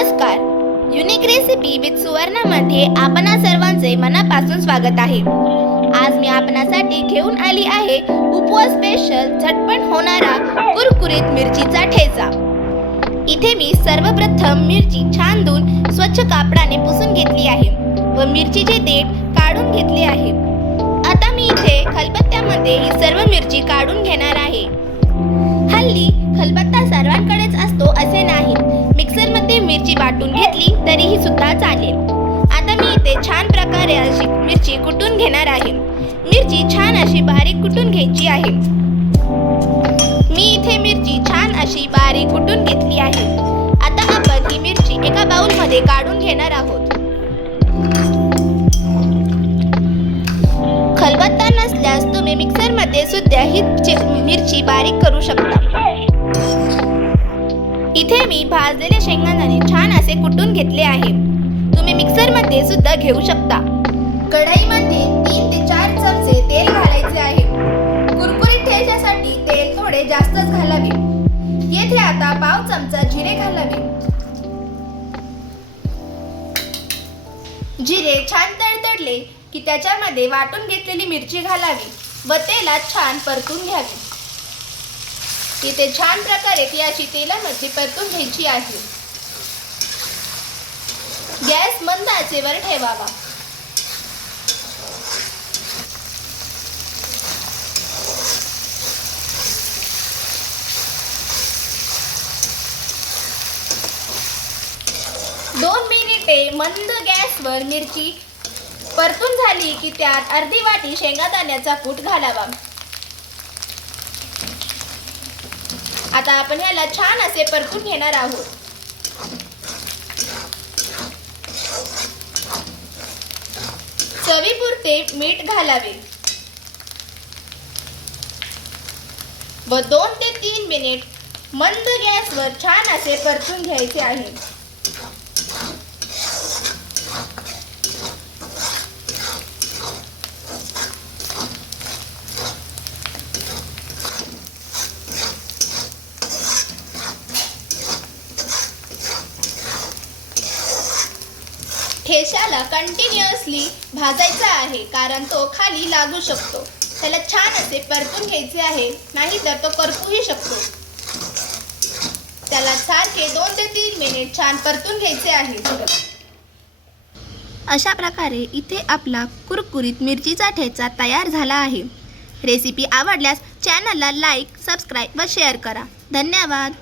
नमस्कार. Unique recipe with सुवर्णामध्ये आपणा सर्वांचे मनापासून स्वागत आहे. आज मी आपणासाठी घेऊन आली आहे उपवास स्पेशल झटपट होणारा कुरकुरीत मिरचीचा ठेचा. इथे मी सर्वप्रथम मिरची छान धुवून स्वच्छ कापडाने पुसून घेतली आहे व मिरचीचे देठ काढून घेतले आहे. आता मी इथे खलबत्त्यामध्ये ही सर्व मिरची काढून घेणार आहे. हल्ली खलबत्ता सर्वांकडे वाटून घेतली तरीही सुद्धा चालेल. आता मी इथे छान प्रकारे अशी मिरची कुटून घेणार आहे. मिरची छान अशी बारीक कुटून घ्यायची आहे. मी इथे मिरची छान अशी बारीक कुटून घेतली आहे. आता आपण ही मिरची एका बाउलमध्ये काढून घेणार आहोत. खलबत्ता नसल्यास तुम्ही मिक्सरमध्ये सुद्धा ही मिरची बारीक करू शकता. इथे मी भाजलेले शेंगदाणे छान असे कुटून घेतले आहे. तुम्ही मिक्सरमध्ये सुद्धा घेऊ शकता. कढईमध्ये तीन ते चार चमचे तेल घालायचे आहे. कुरकुरीत ठेच्यासाठी तेल थोडे जास्तच घालावे. येथे आता पाव चमचा जिरे घालावे. जिरे छान तडतडले की त्याच्यामध्ये वाटून घेतलेली मिरची घालावी व तेलात छान परतून घ्यावी. इथे छान प्रकारे ती अशी तेलामध्ये परतून घ्यायची आहे. गॅस मंद आचेवर ठेवावा. दोन मिनिटे मंद गॅसवर मिरची परतून झाली की त्यात अर्धी वाटी शेंगादाण्याचा कूट घालावा. आता आपण ह्याला छान असे परतून घेणार आहोत. चवीपुरते मीठ घालावे. व दोन ते तीन मिनिट मंद गॅसवर छान असे परतून घ्यायचे आहे. ठेशाला कंटिन्युअसली भाजायचा आहे कारण तो खाली लागू शकतो. त्याला छान असे परतून घ्यायचे आहे नाहीतर तो करपूही शकतो. त्याला सारखे दोन ते तीन मिनिट छान परतून घ्यायचे आहे. अशा प्रकारे इथे आपला कुरकुरीत मिरचीचा ठेचा तयार झाला आहे. रेसिपी आवडल्यास चॅनलला लाईक सबस्क्राईब व शेअर करा. धन्यवाद.